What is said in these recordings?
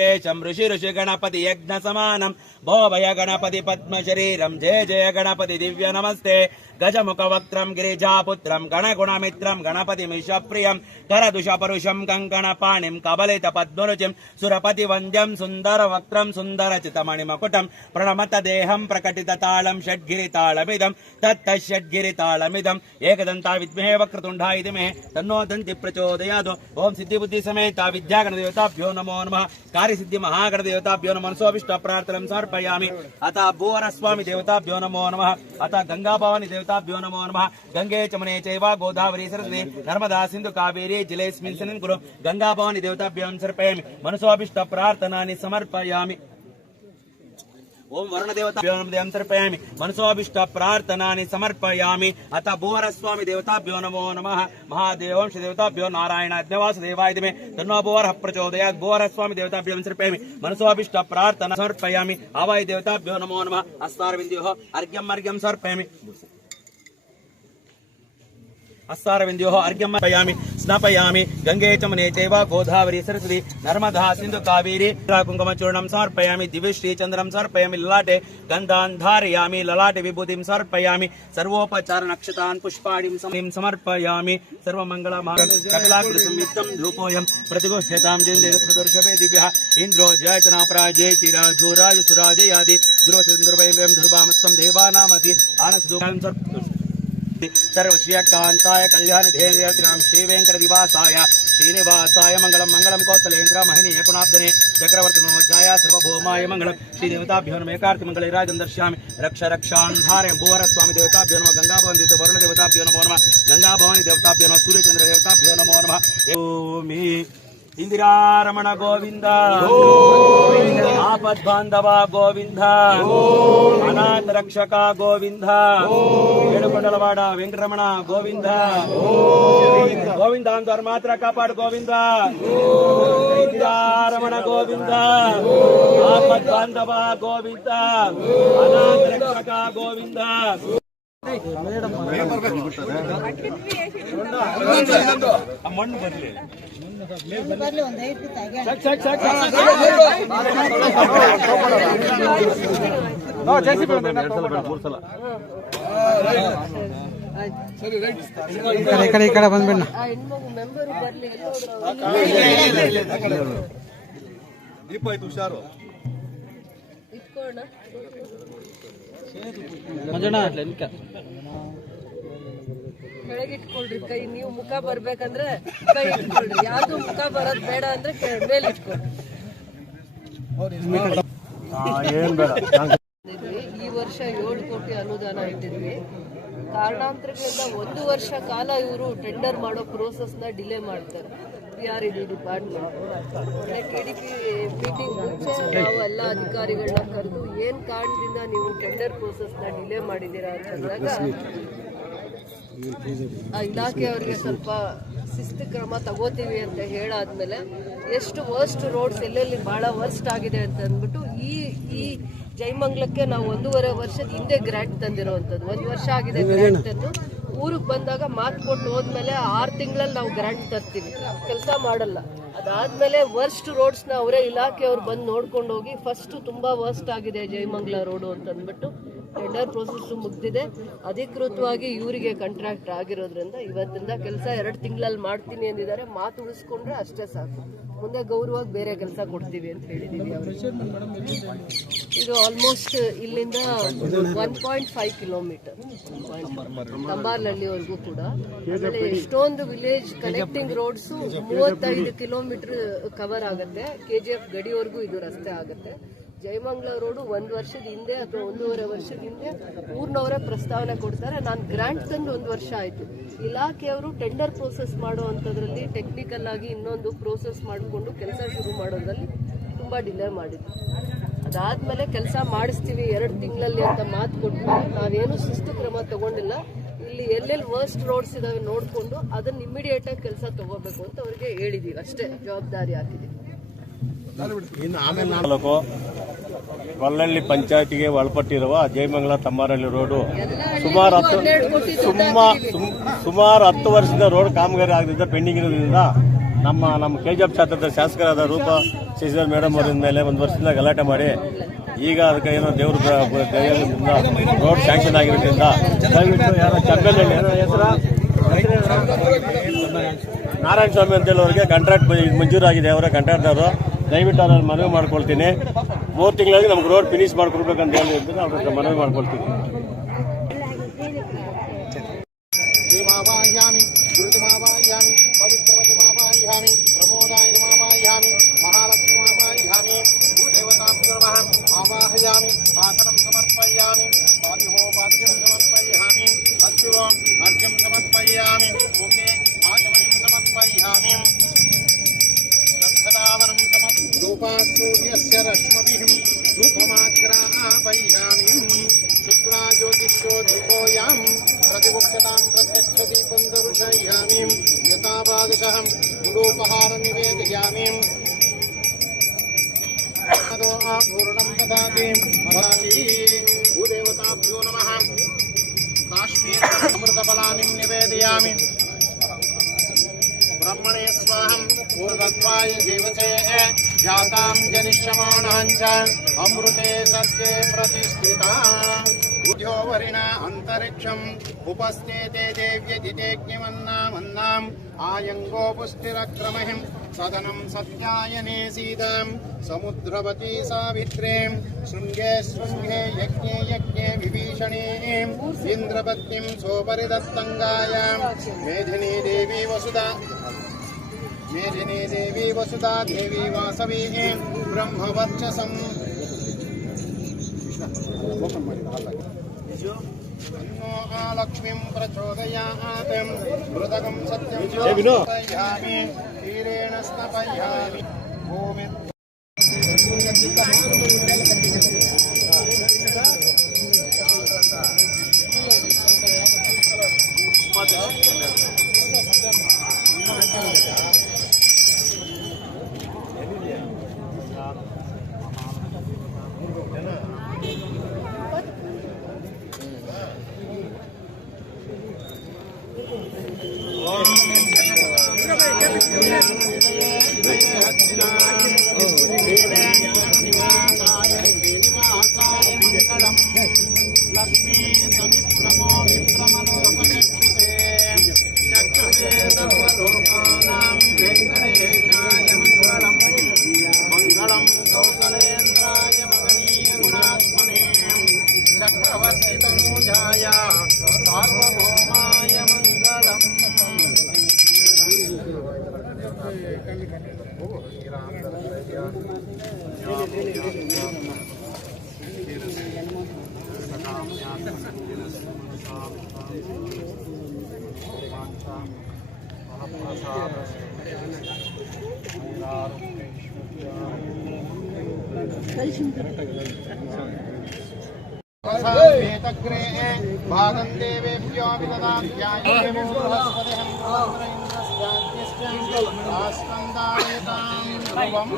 लोकेशं ऋषि गणपति यज्ञ समानं भोभय गणपति पद्म शरीरं जय जय गणपति दिव्य नमस्ते गजमुखवक्त्रं गिरिजापुत्रं गणगुणमित्रं गणपतिमिषप्रियं करदुषपरुषं कङ्कणपाणिं कबलितपद्मरुचिं सुरपतिवन्द्यं सुन्दरवक्त्रं सुन्दरचितमणिमकुटं प्रणमत देहं प्रकटिततालं षड्गिरितालमिदं तत्तषड्गिरितालमिदं एकदन्ता विद्महे वक्रतुण्डाय धीमहि तन्नो दन्ति प्रचोदयात् ओम सिद्धिबुद्धिसमेत विद्यागणदेवताभ्यो नमो नमः कार्यसिद्धि महागणदेवताभ्यो नमः मनसोऽभीष्टप्रार्थनां समर्पयामि अतः भुवनस्वामी देवताभ्यो नमो नमः अतः गंगाभवानी देवताभ्यो नमो नमः गंगे चमने चैव गोदावरी सरस्वती नर्मदा सिंधु कावेरी जलेस्मिन् सन्निधिं कुरु गंगाभवानी देवताभ्यो समर्पयामि मनसोऽभीष्टप्रार्थनानि समर्पयामि ओम वरुणदेवताभ्यो नमः समर्पयामि मनसोऽभीष्टप्रार्थनानि समर्पयामि अतः भुवनस्वामी देवताभ्यो नमो नमः महादेवंश देवताभ्यो नारायणाद्यवासुदेवाय धीमहि तन्नो भुवनः प्रचोदयात् भुवनस्वामी देवताभ्यो समर्पयामि मनसोऽभीष्टप्रार्थना समर्पयामि आवाय देवताभ्यो नमो नमः हस्तारविन्द्योः अर्घ्यं समर्पयामि हस्तारविन्द्योः अर्घ्यं समर्पयामि स्नापयामि गंगे चमने चैव गोदावरी सरस्वती नर्मदा सिंधु कावेरी कुङ्कुमचूर्णं समर्पयामि दिव्य श्रीचन्द्रं समर्पयामि ललाटे गन्धान् धारयामि ललाटे विभूतिं समर्पयामि सर्वोपचार नक्षतान् पुष्पाणिं समर्पयामि सर्वमङ्गलमाङ्गल्यं धूपोऽयं प्रतिगुह्यतां प्रदर्शवे दिव्यः इन्द्रो जयतना पराजयति राजो राजसुराजयादि ध्रुवसुन्दरवयं ध्रुवामस्त्वं देवानामति आनन्दं सर्वश्रियकान्ताय कल्याणधेयत्रां श्रीवेङ्कटनिवासाय श्रीनिवासाय मङ्गलं मङ्गलं कौसलेन्द्र महिनीय गुणाब्दने चक्रवर्तिनोज्जाय सर्वभौमाय मङ्गलं श्रीदेवताभ्यो नमः कार्तिमङ्गले राजं दर्शयामि रक्ष रक्षान् धारय भुवनस्वामी देवताभ्यो नमः गङ्गाभवानी वरुणदेवताभ्यो नमो नमः गङ्गाभवानी देवताभ्यो नमः सूर्यचन्द्र देवताभ्यो नमो नमः ओमि इंदिरारमण गोविंद आपद्बांधव गोविंद अनाथ रक्षक गोविंद ఏడుకొండలవాడ వెంకటరమణ గోవింద గోవింద అంటారు మాత్ర కాపాడు గోవింద ఇందిరారమణ గోవింద ఆపద్బాంధవ గోవింద అనాథ రక్షక గోవింద ಮಣ್ಣು ಬರಲಿ ಈ ಕಡೆ ಬಂದ್ಬಿಡ ದೀಪ ಆಯ್ತು ಹುಷಾರು ಕೆಳಗಿಟ್ಕೊಳ್ರಿ ಕೈ ನೀವು ಮುಖ ಬರ್ಬೇಕಂದ್ರೆ ಕೈ ಇಟ್ಕೊಳ್ರಿ ಯಾವ್ದು ಮುಖ ಬರೋದ್ ಬೇಡ ಅಂದ್ರೆ ಮೇಲೆ ಇಟ್ಕೊಳ್ರಿ ಈ ವರ್ಷ 7 ಕೋಟಿ ಅನುದಾನ ಇಟ್ಟಿದ್ವಿ ಕಾರಣಾಂತರಗಳಿಂದ 1 ವರ್ಷ ಕಾಲ ಇವರು ಟೆಂಡರ್ ಮಾಡೋ ಪ್ರೋಸೆಸ್ ನ ಡಿಲೇ ಮಾಡ್ತಾರೆ PRED ಡಿಪಾರ್ಟ್ಮೆಂಟ್ KDP ಮೀಟಿಂಗ್ ಮುಂಚೆ ನಾವು ಎಲ್ಲ ಅಧಿಕಾರಿಗಳನ್ನ ಕರೆದು ಏನ್ ಕಾರಣದಿಂದ ನೀವು ಟೆಂಡರ್ ಪ್ರೋಸೆಸ್ ನ ಡಿಲೇ ಮಾಡಿದ್ದೀರಾ ಅಂತಂದಾಗ ಆ ಇಲಾಖೆಯವರಿಗೆ ಸ್ವಲ್ಪ ಶಿಸ್ತು ಕ್ರಮ ತಗೋತೀವಿ ಅಂತ ಹೇಳಾದ್ಮೇಲೆ ಎಷ್ಟು ವರ್ಸ್ಟ್ ರೋಡ್ಸ್ ಎಲ್ಲೆಲ್ಲಿ ಬಹಳ ವರ್ಸ್ಟ್ ಆಗಿದೆ ಅಂತ ಅಂದ್ಬಿಟ್ಟು ಈ ಜಯಮಂಗ್ಲಕ್ಕೆ ನಾವು 1.5 ವರ್ಷದ ಹಿಂದೆ ಗ್ರಾಂಟ್ ತಂದಿರೋವಂಥದ್ದು 1 ವರ್ಷ ಆಗಿದೆ ಗ್ರಾಂಟ್ ತಂದು ಊರಿಗೆ ಬಂದಾಗ ಮಾತು ಕೊಟ್ಟು ಹೋದ್ಮೇಲೆ 6 ತಿಂಗಳಲ್ಲಿ ನಾವು ಗ್ರಾಂಟ್ ತರ್ತೀವಿ ಕೆಲಸ ಮಾಡಲ್ಲ ಅದಾದ್ಮೇಲೆ ವರ್ಸ್ಟ್ ರೋಡ್ಸ್ನ ಅವರೇ ಇಲಾಖೆಯವ್ರು ಬಂದು ನೋಡ್ಕೊಂಡು ಹೋಗಿ ಫಸ್ಟ್ ತುಂಬಾ ವರ್ಸ್ಟ್ ಆಗಿದೆ ಜಯಮಂಗ್ಲ ರೋಡು ಅಂತ ಅಂದ್ಬಿಟ್ಟು ಟೆಂಡರ್ ಪ್ರೋಸೆಸ್ ಮುಗ್ದಿದೆ ಅಧಿಕೃತವಾಗಿ ಇವರಿಗೆ ಕಾಂಟ್ರಾಕ್ಟ್ ಆಗಿರೋದ್ರಿಂದ ಇವತ್ತಿಂದ ಕೆಲಸ 2 ತಿಂಗಳಲ್ಲಿ ಮಾಡ್ತೀನಿ ಅಂದಿದ್ದಾರೆ ಮಾತು ಉಳಿಸ್ಕೊಂಡ್ರೆ ಅಷ್ಟೇ ಸಾಕು ಮುಂದೆ ಗೌರವವಾಗಿ ಬೇರೆ ಕೆಲಸ ಕೊಡ್ತೀವಿ ಅಂತ ಹೇಳಿದೀವಿ ಇದು ಆಲ್ಮೋಸ್ಟ್ ಇಲ್ಲಿಂದ 1.5 ಕಿಲೋಮೀಟರ್ ಕಂಬಾರ್ಲಹಳ್ಳಿವರೆಗೂ ಕೂಡ ಆಮೇಲೆ ಎಷ್ಟೊಂದು village connecting roads 35 kilometre cover ಆಗುತ್ತೆ KGF ಗಡಿವರೆಗೂ ಇದು ರಸ್ತೆ ಆಗುತ್ತೆ ಜಯಮಂಗ್ಲ ರೋಡು 1 ವರ್ಷದ ಹಿಂದೆ ಅಥವಾ 1.5 ವರ್ಷದ ಹಿಂದೆ ಊರ್ನವರೇ ಪ್ರಸ್ತಾವನೆ ಕೊಡ್ತಾರೆ ನಾನು ಗ್ರಾಂಟ್ ತಂದು 1 ವರ್ಷ ಆಯಿತು ಇಲಾಖೆಯವರು ಟೆಂಡರ್ ಪ್ರೋಸೆಸ್ ಮಾಡುವಂಥದ್ರಲ್ಲಿ ಟೆಕ್ನಿಕಲ್ ಆಗಿ ಇನ್ನೊಂದು ಪ್ರೋಸೆಸ್ ಮಾಡಿಕೊಂಡು ಕೆಲಸ ಶುರು ಮಾಡೋದ್ರಲ್ಲಿ ತುಂಬ ಡಿಲೇ ಮಾಡಿದ್ರು ಅದಾದಮೇಲೆ ಕೆಲಸ ಮಾಡಿಸ್ತೀವಿ 2 ತಿಂಗಳಲ್ಲಿ ಅಂತ ಮಾತು ಕೊಟ್ಟು ನಾವೇನು ಶಿಸ್ತು ಕ್ರಮ ತಗೊಂಡಿಲ್ಲ ಇಲ್ಲಿ ಎಲ್ಲೆಲ್ಲಿ ವರ್ಸ್ಟ್ ರೋಡ್ಸ್ ಇದಾವೆ ನೋಡಿಕೊಂಡು ಅದನ್ನು ಇಮಿಡಿಯೇಟಾಗಿ ಕೆಲಸ ತಗೋಬೇಕು ಅಂತ ಅವ್ರಿಗೆ ಹೇಳಿದ್ದೀವಿ ಅಷ್ಟೇ ಜವಾಬ್ದಾರಿ ಹಾಕಿದ್ದೀವಿ ತಾಲೂಕು ಕೊಲ್ಲಳ್ಳಿ ಪಂಚಾಯತಿಗೆ ಒಳಪಟ್ಟಿರುವ ಜಯಮಂಗಲ ತಮ್ಮಾರಳ್ಳಿ ರೋಡು ಸುಮಾರು 10 ವರ್ಷದ ರೋಡ್ ಕಾಮಗಾರಿ ಆಗದಿಂದ ಪೆಂಡಿಂಗ್ ಇರೋದ್ರಿಂದ ನಮ್ಮ ಕೆಜಿಎಫ್ ಕ್ಷೇತ್ರದ ಶಾಸಕರಾದ ರೂಪಾ ಶಶಿಧರ್ ಮೇಡಮ್ ಅವರ ಮೇಲೆ ಒಂದು ವರ್ಷದಿಂದ ಗಲಾಟೆ ಮಾಡಿ ಈಗ ಅದಕ್ಕೆ ಏನೋ ದೇವ್ರ ದಯದಿಂದ ರೋಡ್ ಸ್ಯಾಂಕ್ಷನ್ ಆಗಿರೋದ್ರಿಂದ ದಯವಿಟ್ಟು ಯಾರೋ ಚಂಬೆಲಹಳ್ಳಿ ಹೆಸರ ನಾರಾಯಣ ಸ್ವಾಮಿ ಅಂತೇಳಿ ಅವರಿಗೆ ಕಾಂಟ್ರಾಕ್ಟ್ ಮಂಜೂರಾಗಿದೆ. ಅವರ ಕಾಂಟ್ರಾಕ್ಟರು ದಯವಿಟ್ಟು ಅದನ್ನು ಮನವಿ ಮಾಡ್ಕೊಳ್ತೀನಿ. 3 ತಿಂಗಳಿಗೆ ನಮ್ಗೆ ರೋಡ್ ಫಿನಿಶ್ ಮಾಡ್ಕೊಡ್ಬೇಕಂತ ಹೇಳಿ ಅವ್ರ ಹತ್ರ ಮನವಿ ಮಾಡ್ಕೊಳ್ತೀನಿ. ीमावाह्यामि गुरुतिमावाह्यामि पवित्रवतिमावाह्यामि प्रमोदायमावाह्यामि महालक्ष्मीमावाह्यामि भूदेवताभ्यो नमः आवाहयामि आसनं समर्पयामि पाद्योपाद्यं समर्पयामि अस्यो अर्घ्यं समर्पयामि मुखे आचमनीं समर्पयामि शङ्खदावनं धूपासूर्यस्य रश्मभिः धूपमाग्रापयामि शुक्ला ज्योतिष्योधिकोयां प्रतिमुख्यतां प्रत्यक्षदीपं दर्शयामि यथाभागशः गुडोपहार निवेदयामि पूर्णं ददाति भूदेवताभ्यो नमः काश्मीर अमृतफलानि निवेदयामि ब्रह्मणे स्वाहं पूर्वत्वाय जीवसे जातां जनिष्यमाणां च अमृते सत्ये प्रतिष्ठिता उद्यो वरिणा अन्तरिक्षम् उपस्थिते देव्यजितेज्ञमन्नामन्नाम् आयङ्गो पुष्टिरक्रमहिं सदनं सत्यायने सीताम् समुद्रवती सावित्रीं शृङ्गे शृङ्गे यज्ञे यज्ञे विभीषणे इन्द्रपत्नीं सोपरिदत्तङ्गायां मेधिनी देवी वसुधा देवी वासवी ब्रह्मवर्चसम् अन्नो लक्ष्मीं प्रचोदयात् मृदकं सत्यं स्थापयामि क्षीरेण स्नापयामि भूमि मंगलम कौशलेन्द्राय मदनीय गुणात्मने चक्रवर्ती तनूजाय सार्वभौमाय मंगलम वेदग्रे भागं देवेभ्यो विददात्यायेमो बृहस्पतिहं तन्द्रेन्द्रस्याद्यश्च राष्ट्रन्दायतां ध्रुवम् ॐ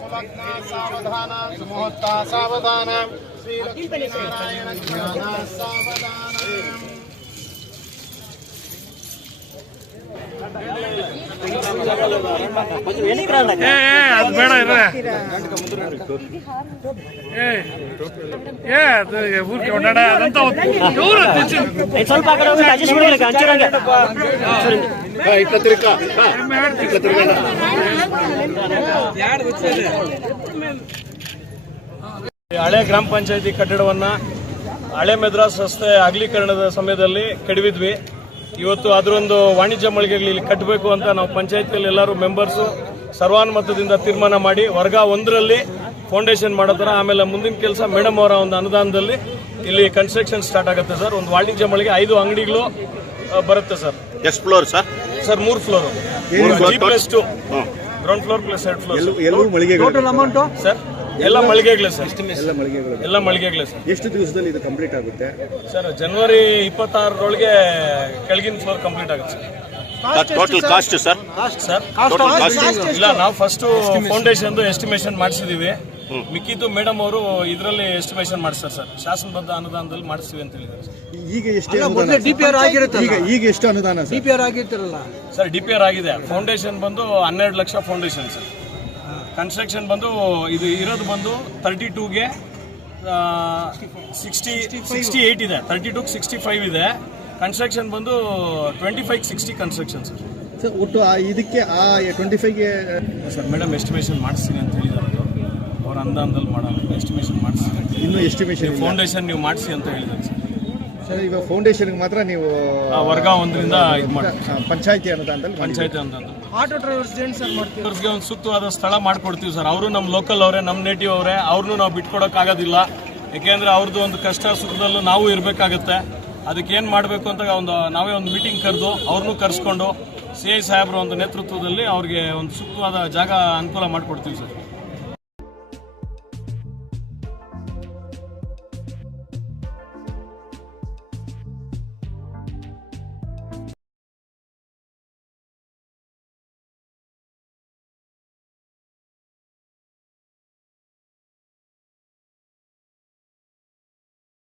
सुलग्ना सावधाना सुमुहूर्ता सावधाना श्रीलक्ष्मीनारायण ज्ञाना सावधाना ಅದು ಬೇಡ ಇರ್ರೆ ಊರಿಗೆ ಹೊಂಡಾಡ ಅದಂತ ಸ್ವಲ್ಪ ಆ ಕಡೆ ಹೋಗ್ಬಿಟ್ಟು ಅಡ್ಜಸ್ಟ್ ಮಾಡ್ಕೊಳ್ಳಿ ಅಂಚೂರಂಗೆ ಹಳೆ ಗ್ರಾಮ ಪಂಚಾಯತಿ ಕಟ್ಟಡವನ್ನ ಹಳೆ ಮೆದ್ರಾಸ್ ರಸ್ತೆ ಅಗಲೀಕರಣದ ಸಮಯದಲ್ಲಿ ಕೆಡವಿದ್ವಿ. ಇವತ್ತು ಅದರೊಂದು ವಾಣಿಜ್ಯ ಮಳಿಗೆಗಳು ಇಲ್ಲಿ ಕಟ್ಟಬೇಕು ಅಂತ ನಾವು ಪಂಚಾಯತಿಯಲ್ಲಿ ಎಲ್ಲರೂ ಮೆಂಬರ್ಸು ಸರ್ವಾನುಮತದಿಂದ ತೀರ್ಮಾನ ಮಾಡಿ ವರ್ಗ 1ರಲ್ಲಿ ಫೌಂಡೇಶನ್ ಮಾಡೋ ಥರ, ಆಮೇಲೆ ಮುಂದಿನ ಕೆಲಸ ಮೇಡಮ್ ಅವರ ಒಂದು ಅನುದಾನದಲ್ಲಿ ಇಲ್ಲಿ ಕನ್ಸ್ಟ್ರಕ್ಷನ್ ಸ್ಟಾರ್ಟ್ ಆಗುತ್ತೆ ಸರ್. ಒಂದು ವಾಣಿಜ್ಯ ಮಳಿಗೆ 5 ಅಂಗಡಿಗಳು ಬರುತ್ತೆ ಸರ್. ಎಷ್ಟು floor sir? Sir 3 floor, G+2 ground floor plus 2 floor. Total amount sir ಎಲ್ಲ ಮಳಿಗೆಗಳೇ ಸರ್, ಎಲ್ಲ ಮಳಿಗೆಗಳೇ ಸರ್. ಎಷ್ಟು ದಿವಸದಲ್ಲಿ ಇದು ಕಂಪ್ಲೀಟ್ ಆಗುತ್ತೆ ಸರ್? ಜನವರಿ 26ರೊಳಗೆ ಕೆಳಗಿನ ಫ್ಲೋರ್ ಕಂಪ್ಲೀಟ್ ಆಗುತ್ತೆ sir. Total cost sir? Sir ಇಲ್ಲ, ನಾವು ಫಸ್ಟ್ ಫೌಂಡೇಶನ್ ಎಸ್ಟಿಮೇಷನ್ ಮಾಡಿಸಿದೀವಿ. ಮಿಕ್ಕಿದ್ದು ಮೇಡಮ್ ಅವರು ಇದರಲ್ಲಿ ಎಸ್ಟಿಮೇಷನ್ ಮಾಡಿಸ್ತಾರೆ ಸರ್, ಶಾಸನಬದ್ಧ ಅನುದಾನದಲ್ಲಿ ಮಾಡಿಸ್ತೀವಿ ಅಂತ ಹೇಳಿದ್ದಾರೆ ಸರ್. ಈಗ ಎಷ್ಟು DPR ಆಗಿರುತ್ತೆ? ಈಗ ಎಷ್ಟು ಅನುದಾನ DPR ಆಗಿರ್ತಾರಲ್ಲ ಸರ್? DPR ಆಗಿದೆ. ಫೌಂಡೇಶನ್ ಬಂದು 12 ಲಕ್ಷ ಫೌಂಡೇಶನ್ ಸರ್. ಕನ್ಸ್ಟ್ರಕ್ಷನ್ ಬಂದು ಇದು ಇರೋದು ಬಂದು 32ಗೆ 68 ಇದೆ, 32 65 ಇದೆ. ಕನ್ಸ್ಟ್ರಕ್ಷನ್ ಬಂದು 25 60 ಕನ್ಸ್ಟ್ರಕ್ಷನ್ ಸರ್. ಒಟ್ಟು ಇದಕ್ಕೆ 25ಗೆ ಸರ್ ಮೇಡಮ್ ಎಸ್ಟಿಮೇಷನ್ ಮಾಡಿಸ್ತೀನಿ ಅಂತ ಹೇಳಿದ್ದಾರೆ. ಅವ್ರ ಅನುದಾನದಲ್ಲಿ ಮಾಡೋಣ, ಎಸ್ಟಿಮೇಷನ್ ಮಾಡಿಸ್ತೀನಿ. ಇನ್ನೂ ಎಸ್ಟಿಮೇಷನ್ ಫೌಂಡೇಶನ್ ನೀವು ಮಾಡಿಸಿ ಅಂತ ಹೇಳಿದ್ದಾರೆ ಸರ್. ಸರ್ ಈಗ ಫೌಂಡೇಶನ್ಗೆ ಮಾತ್ರ ನೀವು ವರ್ಗ 1ರಿಂದ ಇದು ಮಾಡಿ ಪಂಚಾಯತಿ ಅನುದಾನದಲ್ಲಿ ಪಂಚಾಯತಿ ಅನುದಾನ. ಆಟೋ ಡ್ರೈವರ್ಸ್ ಅವ್ರಿಗೆ ಒಂದು ಸೂಕ್ತವಾದ ಸ್ಥಳ ಮಾಡ್ಕೊಡ್ತೀವಿ ಸರ್. ಅವರು ನಮ್ಮ ಲೋಕಲ್ ಅವರೇ, ನಮ್ಮ ನೇಟಿವ್ ಅವರೇ, ಅವ್ರನ್ನೂ ನಾವು ಬಿಟ್ಕೊಡೋಕ್ಕಾಗೋದಿಲ್ಲ. ಯಾಕೆಂದ್ರೆ ಅವ್ರದ್ದು ಒಂದು ಕಷ್ಟ ಸುಖದಲ್ಲೂ ನಾವು ಇರಬೇಕಾಗತ್ತೆ. ಅದಕ್ಕೆ ಏನು ಮಾಡಬೇಕು ಅಂತ ನಾವೇ ಒಂದು ಮೀಟಿಂಗ್ ಕರೆದು ಅವ್ರನ್ನೂ ಕರೆಸ್ಕೊಂಡು CI ಸಾಹೇಬ್ರ ಒಂದು ನೇತೃತ್ವದಲ್ಲಿ ಅವ್ರಿಗೆ ಒಂದು ಸೂಕ್ತವಾದ ಜಾಗ ಅನುಕೂಲ ಮಾಡಿಕೊಡ್ತೀವಿ ಸರ್.